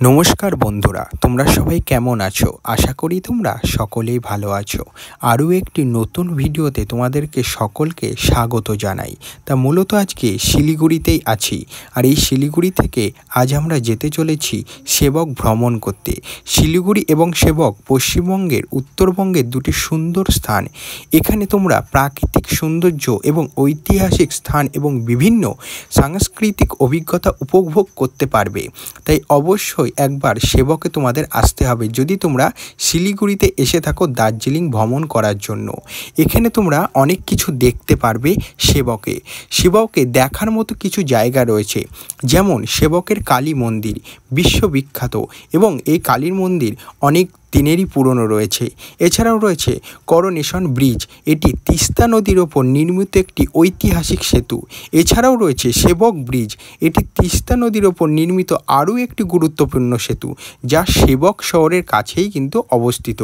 নমস্কার বন্ধুরা, তোমরা সবাই কেমন আছো? আশা করি তোমরা সকলেই ভালো আছো। আরও একটি নতুন ভিডিওতে তোমাদেরকে সকলকে স্বাগত জানাই। তা মূলত আজকে শিলিগুড়িতেই আছি, আর এই শিলিগুড়ি থেকে আজ আমরা যেতে চলেছি সেবক ভ্রমণ করতে। শিলিগুড়ি এবং সেবক পশ্চিমবঙ্গের উত্তরবঙ্গের দুটি সুন্দর স্থান। এখানে তোমরা প্রাকৃতিক সৌন্দর্য এবং ঐতিহাসিক স্থান এবং বিভিন্ন সাংস্কৃতিক অভিজ্ঞতা উপভোগ করতে পারবে। তাই অবশ্যই একবার সেবকে তোমাদের আসতে হবে যদি তোমরা শিলিগুড়িতে এসে থাকো দার্জিলিং ভ্রমণ করার জন্য। এখানে তোমরা অনেক কিছু দেখতে পারবে। সেবকে দেখার মতো কিছু জায়গা রয়েছে, যেমন সেবকের কালী মন্দির বিশ্ববিখ্যাত, এবং এই কালীর মন্দির অনেক দিনেরই পুরনো রয়েছে। এছাড়াও রয়েছে করোনেশন ব্রিজ, এটি তিস্তা নদীর ওপর নির্মিত একটি ঐতিহাসিক সেতু। এছাড়াও রয়েছে সেবক ব্রিজ, এটি তিস্তা নদীর ওপর নির্মিত আরও একটি গুরুত্বপূর্ণ সেতু, যা সেবক শহরের কাছেই কিন্তু অবস্থিত।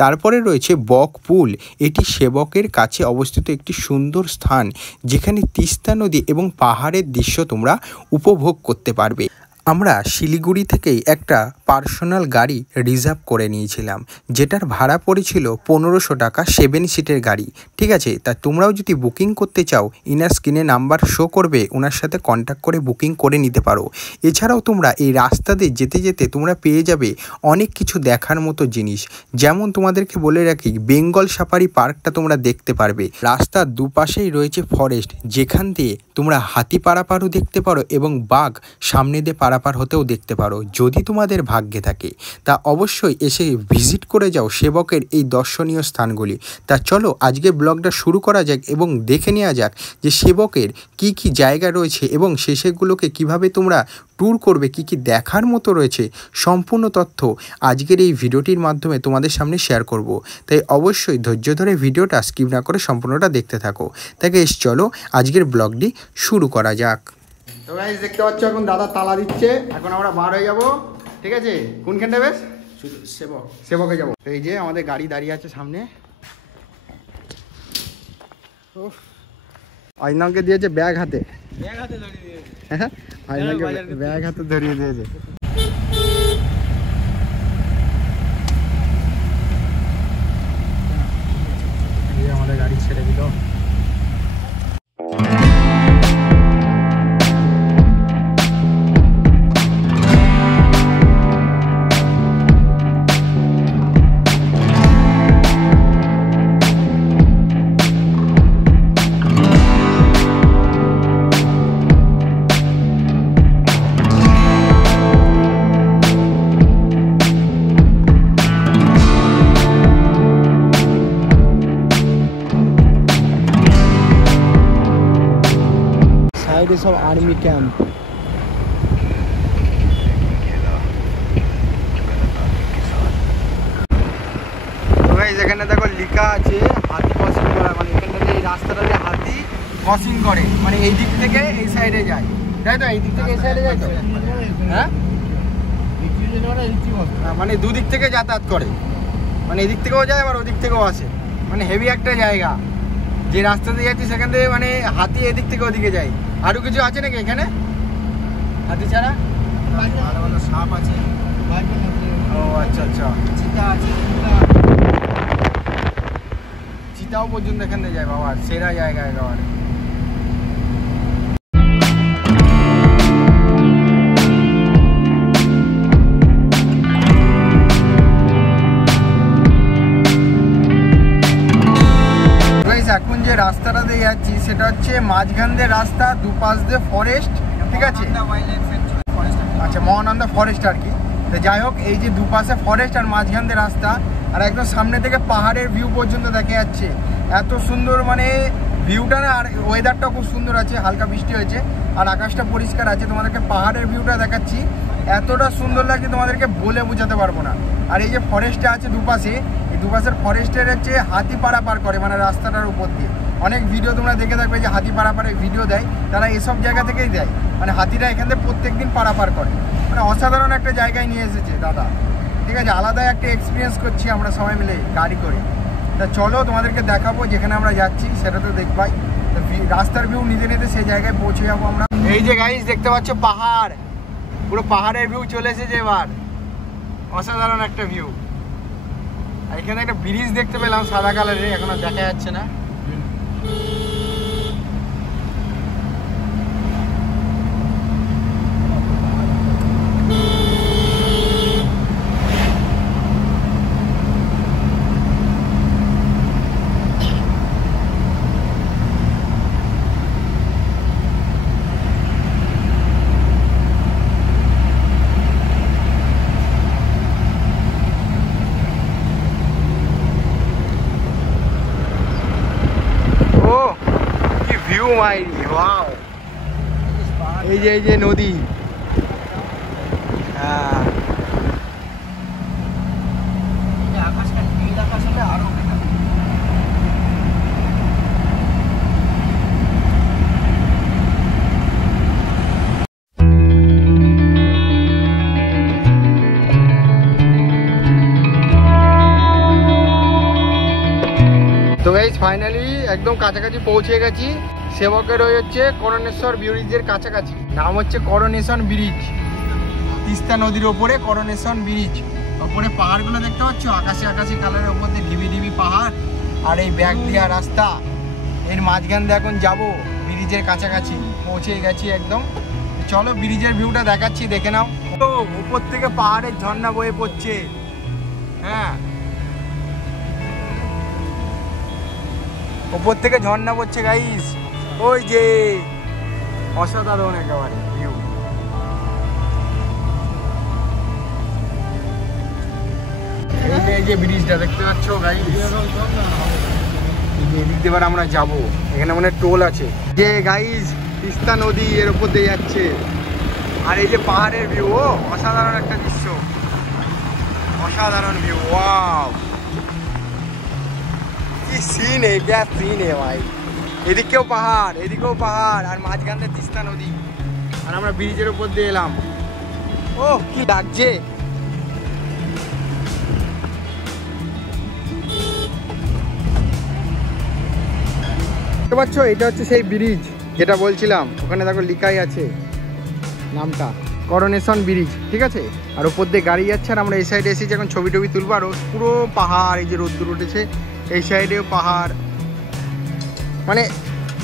তারপরে রয়েছে বক পুল, এটি সেবকের কাছে অবস্থিত একটি সুন্দর স্থান, যেখানে তিস্তা নদী এবং পাহাড়ের দৃশ্য তোমরা উপভোগ করতে পারবে। আমরা শিলিগুড়ি থেকেই একটা পার্সোনাল গাড়ি রিজার্ভ করে নিয়েছিলাম, যেটার ভাড়া পড়েছিল 1500 টাকা, 7 সিটের গাড়ি। ঠিক আছে, তা তোমরাও যদি বুকিং করতে চাও, ইনার স্ক্রিনে নাম্বার শো করবে, ওনার সাথে কন্ট্যাক্ট করে বুকিং করে নিতে পারো। এছাড়াও তোমরা এই রাস্তা দিয়ে যেতে যেতে তোমরা পেয়ে যাবে অনেক কিছু দেখার মতো জিনিস। যেমন তোমাদেরকে বলে রাখি, বেঙ্গল সাফারি পার্কটা তোমরা দেখতে পারবে। রাস্তার দুপাশেই রয়েছে ফরেস্ট, যেখান দিয়ে তোমরা হাতি পারাপারও দেখতে পারো এবং বাঘ সামনে দিয়ে পারাপার হতেও দেখতে পারো, যদি তোমাদের ভাগ্যে থাকে। তা অবশ্যই এসে ভিজিট করে যাও সেবকের এই দর্শনীয় স্থানগুলি। তা চলো আজকে ব্লগটা শুরু করা যাক এবং দেখে নেওয়া যাক যে সেবকের কি কি জায়গা রয়েছে এবং সেগুলোকে কিভাবে তোমরা ট্যুর করবে, কি কি দেখার মতো রয়েছে। সম্পূর্ণ তথ্য আজকের এই ভিডিওটির মাধ্যমে তোমাদের সামনে শেয়ার করব। তাই অবশ্যই ধৈর্য ধরে ভিডিওটা স্কিপ না করে সম্পূর্ণটা দেখতে থাকো। তাই গাইস চলো আজকের ব্লগটি শুরু করা যাক। তো গাইস দেখতে পাচ্ছ এখন দাদা তালা দিচ্ছে, এখন আমরা বার হয়ে যাব। ঠিক আছে, কোনখানটা বেশ? সেবকে যাবো। এই যে আমাদের গাড়ি দাঁড়িয়ে আছে সামনে। আইনাকে দিয়েছে ব্যাগ হাতে, আইনাকে ব্যাগ হাতে ধরিয়ে দিয়েছে। আমাদের গাড়ি ছেড়ে দিল। সব আর্মি ক্যাম্প। এখানে দেখো লেখা আছে হাতি ক্রসিং করা, মানে এখানটাতে এই রাস্তাটাতে হাতি ক্রসিং করে, মানে এই দিক থেকে এই সাইডে যায়, তাই তো? এই দিক থেকে এই সাইডে যায় তো, হ্যাঁ, মানে দুদিক থেকে যাতায়াত করে, মানে এদিক থেকেও যায় আবার ওদিক থেকেও আসে। মানে হেভি একটা জায়গা, যে রাস্তা দিয়ে যাচ্ছি সেখান থেকে মানে হাতি এদিক থেকে ওদিকে যায়। আরো কিছু আছে নাকি এখানে হাতি ছাড়া? সাপ আছে। ও আচ্ছা আচ্ছা, চিতা আছে, চিতাও পর্যন্ত এখান থেকে যায়। বাবা সেরা জায়গা একেবারে। এখন যে রাস্তাটা দিয়ে যাচ্ছি সেটা হচ্ছে মাঝখান দিয়ে রাস্তা, দুপাশ দিয়ে ফরেস্ট। ঠিক আছে, আচ্ছা মহানন্দা ফরেস্ট আর কি। তো যাই হোক, এই যে দুপাশে ফরেস্ট আর মাঝখান দিয়ে রাস্তা, আর একদম সামনে থেকে পাহাড়ের ভিউ পর্যন্ত দেখা যাচ্ছে। এত সুন্দর মানে ভিউটা না, আর ওয়েদারটা খুব সুন্দর আছে, হালকা বৃষ্টি হয়েছে আর আকাশটা পরিষ্কার আছে। তোমাদেরকে পাহাড়ের ভিউটা দেখাচ্ছি, এতটা সুন্দর লাগছে তোমাদেরকে বলে বোঝাতে পারবো না। আর এই যে ফরেস্টটা আছে দুপাশে, এই দুপাশের ফরেস্টের হচ্ছে হাতি পারাপার করে, মানে রাস্তাটার উপর দিয়ে। অনেক ভিডিও তোমরা দেখে থাকবে যে হাতি পারাপারের ভিডিও দেয়, তারা এসব জায়গা থেকেই দেয়। মানে হাতিরা এখান থেকে প্রত্যেক দিন পারাপার করে, মানে অসাধারণ একটা জায়গায় নিয়ে এসেছে দাদা। ঠিক আছে, আলাদা একটা এক্সপিরিয়েন্স করছি আমরা সবাই মিলে গাড়ি করে। তা চলো তোমাদেরকে দেখাবো যেখানে আমরা যাচ্ছি, সেটা তো দেখবাই। রাস্তার ভিউ নিতে নিতে সেই জায়গায় পৌঁছে যাবো আমরা। এই যে গাইস দেখতে পাচ্ছ পাহাড়, পুরো পাহাড়ের ভিউ চলে এসেছে এবার। অসাধারণ একটা ভিউ। এখানে একটা ব্রিজ দেখতে পেলাম সাদা কালারের, এখনো দেখা যাচ্ছে না। এই যে নদী, হ্যাঁ আকাশটা নীল আকাশ হলে আরো তো গাইস ফাইনালি একদম কাছাকাছি পৌঁছে গেছি। সেবকের হচ্ছে করণেশ্বর ব্রিজের কাছাকাছি, নাম হচ্ছে করোনেশন ব্রিজ, তিস্তা নদীর ওপরে করোনেশন ব্রিজ। ওপরে পাহাড়গুলো দেখতে পাচ্ছ, আকাশি আকাশি কালারের ওপর দিয়ে ঢিবি ঢিবি পাহাড়, আর এই ব্যাগ দেওয়া রাস্তা। এর মাঝখান দিয়ে এখন যাবো ব্রিজের কাছাকাছি, পৌঁছে গেছি একদম। চলো ব্রিজের ভিউটা দেখাচ্ছি, দেখে নাও। তো উপর থেকে পাহাড়ের ঝর্ণা বয়ে পড়ছে, হ্যাঁ উপর থেকে ঝর্ণা পড়ছে গাইস, ওই যে অসাধারণ একেবারে ভিউ। এই যে ব্রিজটা দেখতে পাচ্ছ গাইস, এদিক দিয়ে আমরা যাবো। এখানে মানে টোল আছে যে গাইস, তিস্তা নদী এর উপর দিয়ে যাচ্ছে, আর এই যে পাহাড়ের ভিউ, ও অসাধারণ একটা দৃশ্য, অসাধারণ ভিউ। ওয়াও কি সিন, এই क्या सीन है भाई। এদিকেও পাহাড়, এদিকেও পাহাড়, আর মাঝখানে তিস্তা নদী, আর আমরা ব্রিজের উপর দিয়ে এলাম। ও কি লাগছে। দেখতে পাচ্ছ, এটা হচ্ছে সেই ব্রিজ যেটা বলছিলাম, ওখানে দেখো লিখাই আছে নামটা, করোনেশন ব্রিজ, ঠিক আছে। আর উপর দিয়ে গাড়ি যাচ্ছে, আর আমরা এই সাইডে এসেছি এখন ছবি টবি তুলবো। আর পুরো পাহাড়, এই যে রোদ্দুর উঠেছে, এই সাইডেও পাহাড়, মানে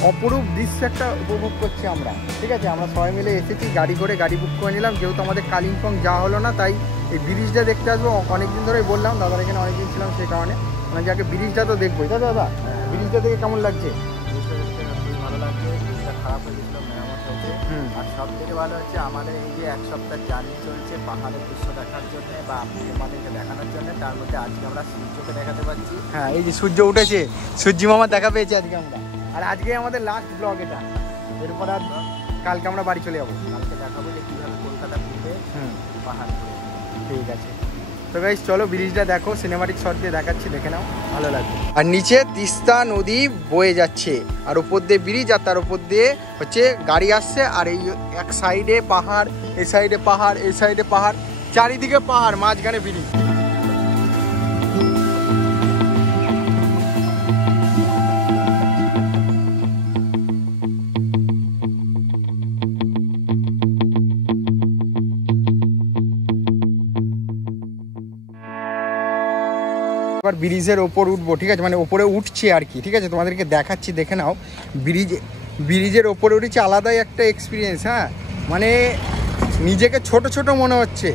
অপরূপ দৃশ্য একটা উপভোগ করছি আমরা, ঠিক আছে। আমরা সবাই মিলে এসেছি গাড়ি করে, গাড়ি বুক করে নিলাম, যেহেতু আমাদের কালিম্পং যাওয়া হলো না, তাই এই ব্রিজটা দেখতে আসবো। অনেকদিন ধরেই বললাম, দাদার এখানে অনেকদিন ছিলাম, সেই কারণে মানে আগে ব্রিজটা তো দেখবোই। তাই দাদা, ব্রিজটা দেখে কেমন লাগছে? খুবই ভালো লাগছে, ব্রিজটা খারাপ হয়ে গেছিলো, মেরামত হয়েছে। আর সব থেকে ভালো হচ্ছে আমাদের এই যে এক সপ্তাহ জার্নি চলছে পাহাড়ের দৃশ্য দেখার জন্য বা আমাদেরকে দেখানোর জন্য, তার মধ্যে আজকে আমরা সূর্যকে দেখাতে পারছি। হ্যাঁ, এই যে সূর্য উঠেছে, সূর্য মামা দেখা পেয়েছে আজকে আমরা। আর আজকে আমাদের লাস্ট ব্লগ এটা, এরপর আর কালকে আমরা বাড়ি চলে যাবো। কালকে দেখাবো যে কীভাবে কলকাতা ঘুরবে পাহাড়। ঠিক আছে, তো গাইস চলো ব্রিজটা দেখো, সিনেমাটিক শট দিয়ে দেখাচ্ছি, দেখে নাও, ভালো লাগবে। আর নিচে তিস্তা নদী বয়ে যাচ্ছে, আর উপর দিয়ে ব্রিজ, আর তার উপর দিয়ে হচ্ছে গাড়ি আসছে। আর এই এক সাইডে পাহাড়, এই সাইডে পাহাড়, এই সাইডে পাহাড়, চারিদিকে পাহাড়, মাঝখানে ব্রিজ। এবার ব্রিজের ওপর উঠবো, ঠিক আছে, মানে ওপরে উঠছে আর কি, ঠিক আছে, তোমাদেরকে দেখাচ্ছি, দেখে নাও। ব্রিজের ওপরে উঠেছে, আলাদাই একটা এক্সপিরিয়েন্স। হ্যাঁ, মানে নিজেকে ছোট ছোট মনে হচ্ছে,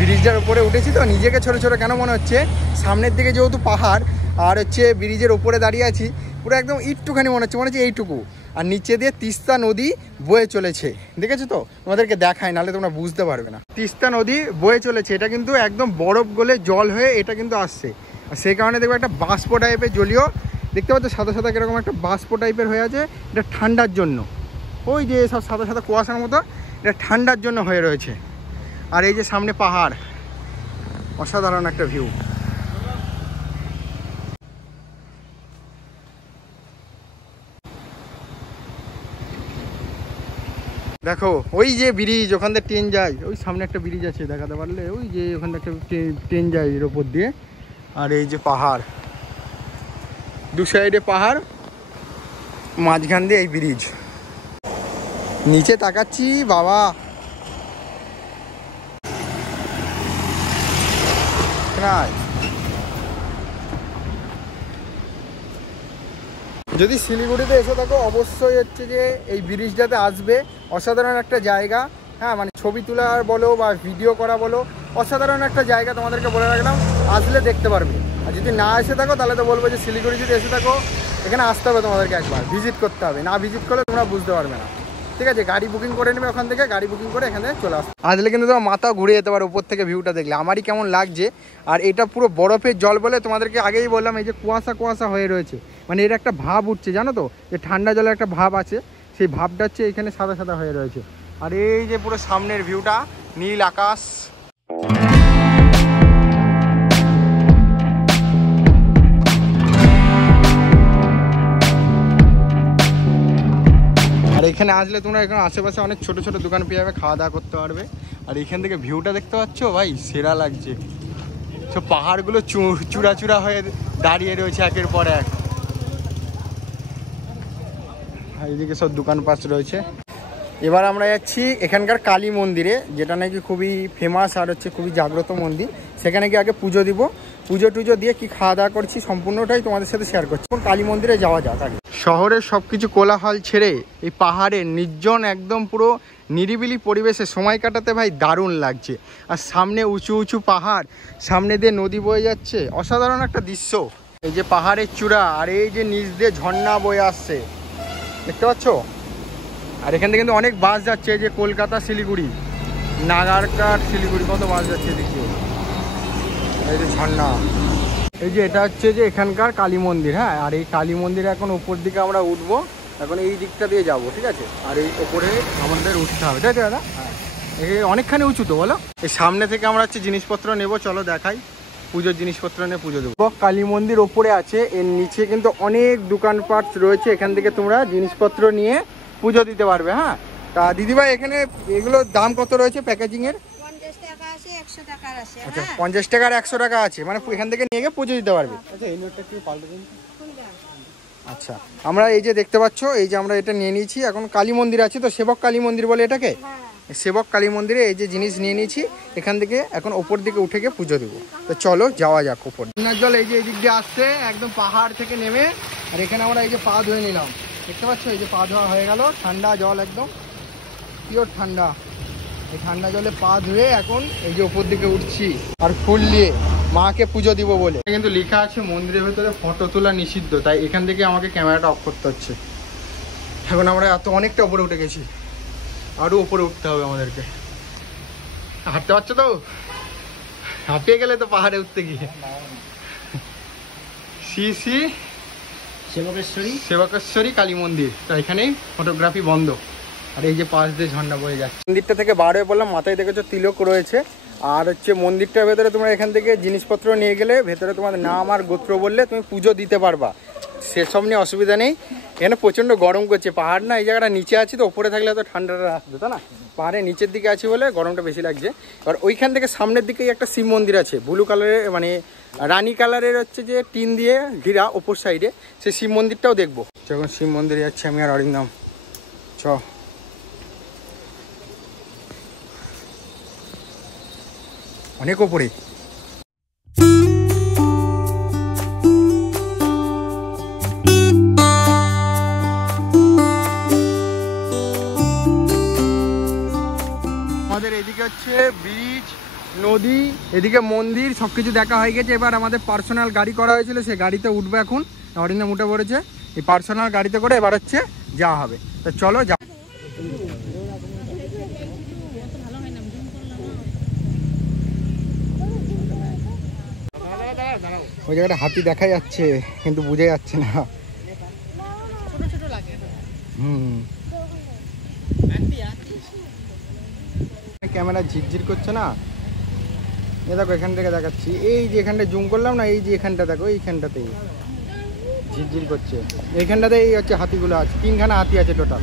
ব্রিজটার ওপরে উঠেছি তো নিজেকে ছোট ছোট কেন মনে হচ্ছে, সামনের দিকে যেহেতু পাহাড়, আর হচ্ছে ব্রিজের ওপরে দাঁড়িয়ে আছি, পুরো একদম একটুখানি মনে হচ্ছে এইটুকু, আর নিচে দিয়ে তিস্তা নদী বয়ে চলেছে, দেখেছো তো, তোমাদেরকে দেখায়, নাহলে তোমরা বুঝতে পারবে না। তিস্তা নদী বয়ে চলেছে, এটা কিন্তু একদম বরফ গলে জল হয়ে এটা কিন্তু আসছে, আর সেই কারণে দেখবে একটা বাষ্প টাইপের জলীয়, দেখতে পাচ্ছ সাদা সাদা কিরকম একটা বাষ্প টাইপের হয়ে আছে, এটা ঠান্ডার জন্য, ওই যে সব সাদা সাদা কুয়াশার মতো, এটা ঠান্ডার জন্য হয়ে রয়েছে। আর এই যে সামনে পাহাড়, অসাধারণ একটা ভিউ। দেখো ওই যে ব্রিজ, ওখান থেকে ট্রেন যায়, ওই সামনে একটা ব্রিজ আছে দেখাতে পারলে, ওই যে ওখান থেকে একটা ট্রেন যায় এর ওপর দিয়ে। আর এই যে পাহাড়, দু সাইডে পাহাড়, মাঝখান দিয়ে এই ব্রিজ। নিচে তাকাচ্ছি, বাবা এখানে আয়। যদি শিলিগুড়িতে এসে থাকো অবশ্যই হচ্ছে যে এই ব্রিজটাতে আসবে, অসাধারণ একটা জায়গা। হ্যাঁ, মানে ছবি তোলার বলো বা ভিডিও করা বলো, অসাধারণ একটা জায়গা, তোমাদেরকে বলে রাখলাম, আসলে দেখতে পারবে। আর যদি না এসে থাকো তাহলে তো বলবো যে শিলিগুড়ি যদি এসে থাকো এখানে আসতে হবে, তোমাদেরকে একবার ভিজিট করতে হবে, না ভিজিট করলে তোমরা বুঝতে পারবে না। ঠিক আছে, গাড়ি বুকিং করে নেবে ওখান থেকে, গাড়ি বুকিং করে এখানে চলে আসবে। আসলে কিন্তু তোমার মাথা ঘুরে যেতে পারে উপর থেকে ভিউটা দেখলে, আমারই কেমন লাগছে। আর এটা পুরো বরফের জল বলে তোমাদেরকে আগেই বললাম, এই যে কুয়াশা কুয়াশা হয়ে রয়েছে, মানে এর একটা ভাব উঠছে জানো তো, যে ঠান্ডা জলের একটা ভাব আছে, সেই ভাবটা হচ্ছে এখানে সাদা সাদা হয়ে রয়েছে। আর এই যে পুরো সামনের ভিউটা, নীল আকাশ। আর এখানে আসলে তোমরা এখানে আশেপাশে অনেক ছোট ছোট দোকান পেয়ে যাবে, খাওয়া দাওয়া করতে পারবে। আর এখান থেকে ভিউটা দেখতে পাচ্ছ ভাই, সেরা লাগছে। সব পাহাড়গুলো চূড়া চূড়া হয়ে দাঁড়িয়ে রয়েছে একের পর এক। এইদিকে সব দোকানপাট রয়েছে। এবার আমরা যাচ্ছি এখানকার কালী মন্দিরে, যেটা নাকি খুবই ফেমাস আর হচ্ছে খুবই জাগ্রত মন্দির। সেখানে গিয়ে আগে পুজো দিব, পুজো টুজো দিয়ে কি খাওয়া দাওয়া করছি সম্পূর্ণটাই তোমাদের সাথে শেয়ার করছি। কালী মন্দিরে যাওয়া যাক আগে। শহরের সব কিছু কোলাহল ছেড়ে এই পাহাড়ের নির্জন একদম পুরো নিরিবিলি পরিবেশে সময় কাটাতে ভাই দারুণ লাগছে। আর সামনে উঁচু উঁচু পাহাড়, সামনে দিয়ে নদী বয়ে যাচ্ছে, অসাধারণ একটা দৃশ্য। এই যে পাহাড়ের চূড়া, আর এই যে নিচ দিয়ে ঝর্ণা বয়ে আসছে, দেখতে পাচ্ছ। আর এখান থেকে কিন্তু অনেক বাস যাচ্ছে, এই যে কলকাতা শিলিগুড়ি, নাগারকাট শিলিগুড়ি, কত বাস যাচ্ছে এদিকে। এই যে ঝর্ণা, এই যে এটা হচ্ছে যে এখানকার কালী মন্দির। হ্যাঁ, আর এই কালী মন্দিরে এখন উপর দিকে আমরা উঠবো, এখন এই দিকটা দিয়ে যাব, ঠিক আছে। আর এই ওপরে আমাদের উঠতে হবে, তাই তো দাদা? হ্যাঁ, এই অনেকখানি উঁচু তো বলো। এই সামনে থেকে আমরা হচ্ছে জিনিসপত্র নেবো, চলো দেখাই। পুজোর জিনিসপত্র নিয়ে পুজো দেবো। কালী মন্দির ওপরে আছে, এর নিচে কিন্তু অনেক দোকানপাট রয়েছে, এখান থেকে তোমরা জিনিসপত্র নিয়ে পুজো দিতে পারবে। হ্যাঁ, তা দিদিভাই এখানে এগুলোর দাম কত রয়েছে প্যাকেজিং এর? 50 টাকা আছে, 100 টাকার আছে। আচ্ছা, 50 টাকা আর 100 টাকা আছে, মানে এখান থেকে নিয়ে গিয়ে পুজো দিতে পারবে। আচ্ছা, এই নোটটা কি পাল্টে দিন। আচ্ছা, আমরা এই যে দেখতে পাচ্ছ, এই যে আমরা এটা নিয়ে নিয়েছি। এখন কালী মন্দির আছে তো, সেবক কালী মন্দির বলে এটাকে। সেবক কালী মন্দিরে এই যে জিনিস নিয়ে নিয়েছি, এখান থেকে এখন ওপর দিকে উঠে গিয়ে পুজো দেবো। তো চলো যাওয়া যাক ওপর। বন্যার জল এই যে এই দিক দিয়ে আসছে একদম পাহাড় থেকে নেমে, আর এখানে আমরা এই যে পা ধুয়ে নিলাম, দেখতে পাচ্ছ, এই যে পা ধোয়া হয়ে গেল। ঠান্ডা জল, একদম পিওর ঠান্ডা। এই ঠান্ডা জলে পা ধুয়ে এখন এই যে উপর দিকে উঠছি, আর ফুল নিয়ে মাকে পুজো দিব বলে। কিন্তু লেখা আছে মন্দিরের ভেতরে ফটো তোলা নিষিদ্ধ, তাই এখান থেকে আমাকে ক্যামেরাটা অফ করতে হচ্ছে। এখন আমরা অনেকটা উপরে উঠে গেছি, আরো উপরে উঠতে হবে আমাদেরকে। হাঁটতে পারছো তো? হাঁপিয়ে গেলে তো পাহাড়ে উঠতে গিয়ে। শ্রী সেবকেশ্বরী কালী মন্দির, তো এখানেই ফটোগ্রাফি বন্ধ। আর এই যে পাশ দিয়ে ঝর্ণা বয়ে যাচ্ছে। মন্দিরটা থেকে বার হয়ে পড়লাম, মাথায় দেখেছো তিলক রয়েছে। আর হচ্ছে মন্দিরটার ভেতরে তোমরা এখান থেকে জিনিসপত্র নিয়ে গেলে ভেতরে তোমাদের নাম আর গোত্র বললে তুমি পুজো দিতে পারবা, সেসব নিয়ে অসুবিধা নেই। এখানে প্রচণ্ড গরম করছে, পাহাড় না, এই জায়গাটা নিচে আছি তো, ওপরে থাকলে তো ঠান্ডাটা আসবে, তাই না? পাহাড়ের নিচের দিকে আছি বলে গরমটা বেশি লাগছে। আর ওইখান থেকে সামনের দিকেই একটা শিব মন্দির আছে, ব্লু কালারের, মানে রানী কালারের হচ্ছে যে টিন দিয়ে ঘিরা, ওপর সাইডে সেই শিব মন্দিরটাও দেখবো। যখন শিব মন্দিরে যাচ্ছি আমি আর অরিন্দম, চ। অনেক ওপরে। আমাদের এদিকে হচ্ছে ব্রিজ, নদী, এদিকে মন্দির, সবকিছু দেখা হয়ে গেছে। এবার আমাদের পার্সোনাল গাড়ি করা হয়েছিল, সেই গাড়িতে উঠবে এখন। অরিন্দম উঠে পড়েছে, এই পার্সোনাল গাড়িতে করে এবার হচ্ছে যাওয়া হবে। তো চলো যা। ওই জায়গাটা হাতি দেখা যাচ্ছে কিন্তু বুঝে যাচ্ছে না। ক্যামেরা ঝিরঝির করছে না, এ দেখো এখান থেকে দেখাচ্ছি, এই যে এখানটা জুম করলাম না, এই যে এখানটা দেখো, এইখানটাতেই ঝিরঝির করছে। এইখানটাতে এই হচ্ছে হাতিগুলো আছে, 3খানা হাতি আছে টোটাল,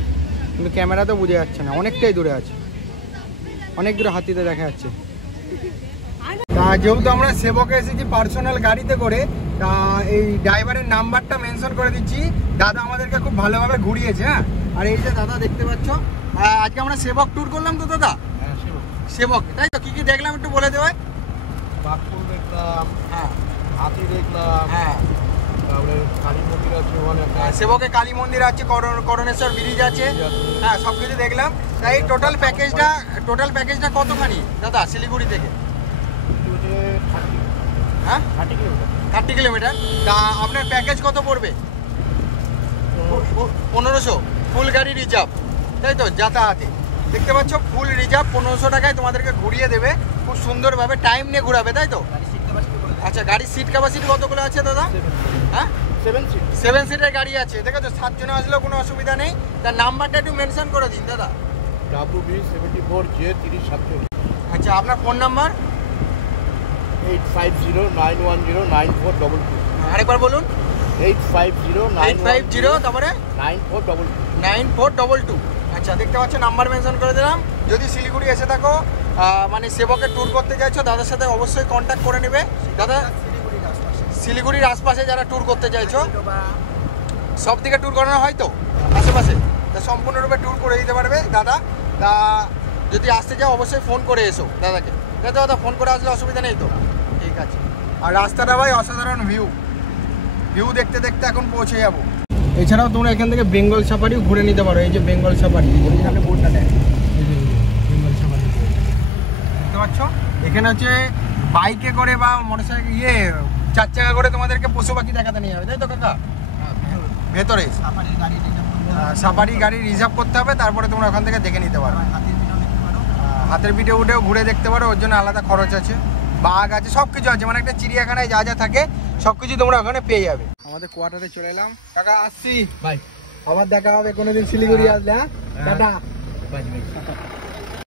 কিন্তু ক্যামেরাতে বুঝে যাচ্ছে না, অনেকটাই দূরে আছে, অনেক দূরে হাতিতে দেখা যাচ্ছে। তা যেহেতু আমরা সেবকে এসেছি পার্সোনাল গাড়িতে করে, তা এই ড্রাইভারের নাম্বারটা মেনশন করে দিচ্ছি। দাদা আমাদেরকে খুব ভালোভাবে ঘুরিয়েছে। হ্যাঁ, আর এই যে দাদা দেখতে পাচ্ছ, আজকে আমরা সেবক ট্যুর করলাম তো দাদা। সেবক, তাই তো? কি কি দেখলাম একটু বলে দেবে। বাঘপুর দেখলাম, হ্যাঁ হাতি দেখলাম, হ্যাঁ তারপরে কালী মন্দির আছে ওখানে একটা, সেবকে কালী মন্দির আছে, করণেশ্বর ব্রিজ আছে, হ্যাঁ সব কিছু দেখলাম। তাই টোটাল প্যাকেজটা কতখানি দাদা শিলিগুড়ি থেকে? হ্যাঁ 30 কিলোমিটার। তা আপনার প্যাকেজ কত পড়বে? 1500 ফুল গাড়ি রিজার্ভ, তাই তো? যাতায়াতে দেখতে পাচ্ছ ফুল রিজার্ভ 1500 টাকায় তোমাদেরকে ঘুরিয়ে দেবে, খুব সুন্দরভাবে টাইম নিয়ে ঘুরাবে, তাই তো? আচ্ছা, গাড়ির সিট ক্যাপাসিটি কতগুলো আছে দাদা? হ্যাঁ 7 সিটের গাড়ি আছে, দেখেছো? 7 জনে আসলেও কোনো অসুবিধা নেই। তার নাম্বারটা একটু মেনশন করে দিন দাদা। WB74J3047। আচ্ছা, আপনার ফোন নাম্বার? 8509109422। আরেকবার বলুন। 850 তারপরে 9422। আচ্ছা, দেখতে পাচ্ছ নাম্বার মেনশন করে দিলাম। যদি শিলিগুড়ি এসে থাকো, মানে সেবকের ট্যুর করতে চাইছো, দাদার সাথে অবশ্যই কন্ট্যাক্ট করে নেবে। দাদা শিলিগুড়ির আশপাশে যারা ট্যুর করতে চাইছো, সব দিকে ট্যুর করানো হয় তো আশেপাশে, তা সম্পূর্ণরূপে ট্যুর করে দিতে পারবে দাদা। তা যদি আসতে চাও অবশ্যই ফোন করে এসো দাদাকে, তাই তো? দাদা ফোন করে আসলে অসুবিধা নেই তো? ঠিক আছে। আর রাস্তাটা ভাই অসাধারণ ভিউ দেখতে দেখতে এখন পৌঁছে যাবো। এছাড়াও তোমরা এখান থেকে বেঙ্গল সাফারিও ঘুরে নিতে পারো। এই যে বেঙ্গল সাফারি, এখানে বোর্ডটা দেয়, বেঙ্গল সাফারি দেখতে পাচ্ছ। এখানে হচ্ছে বাইকে করে বা মোটরসাইকেল 4 চাকা করে তোমাদেরকে পশু পাখি দেখাতে নিয়ে যাবে, তাই তো কাকা? ভেতরে সাফারি গাড়ি রিজার্ভ করতে হবে, তারপরে তোমরা ওখান থেকে দেখে নিতে পারো। হাতের পিঠে উঠেও ঘুরে দেখতে পারো, ওর জন্য আলাদা খরচ আছে। বাঘ আছে, সব কিছু আছে, মানে একটা চিড়িয়াখানায় যা যা থাকে সব কিছু তোমরা ওখানে পেয়ে যাবে। আমাদের কোয়ার্টারে চলে এলাম, কাকা আসছি ভাই, আবার দেখা হবে কোনোদিন শিলিগুড়ি আসলে। হ্যাঁ টাটা।